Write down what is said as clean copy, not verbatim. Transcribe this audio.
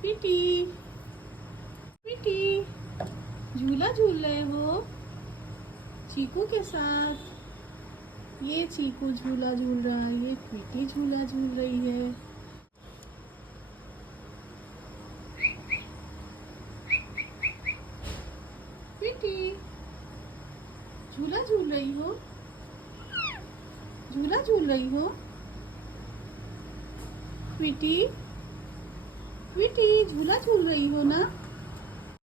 स्वीटी, स्वीटी, झूला झूल रहे हो चीकू के साथ। ये चीकू झूला झूल रहा है, ये स्वीटी झूला झूल रही है। स्वीटी, झूला झूल रही हो, झूला झूल रही हो। स्वीटी, स्वीटी, झूला झूल रही हो ना।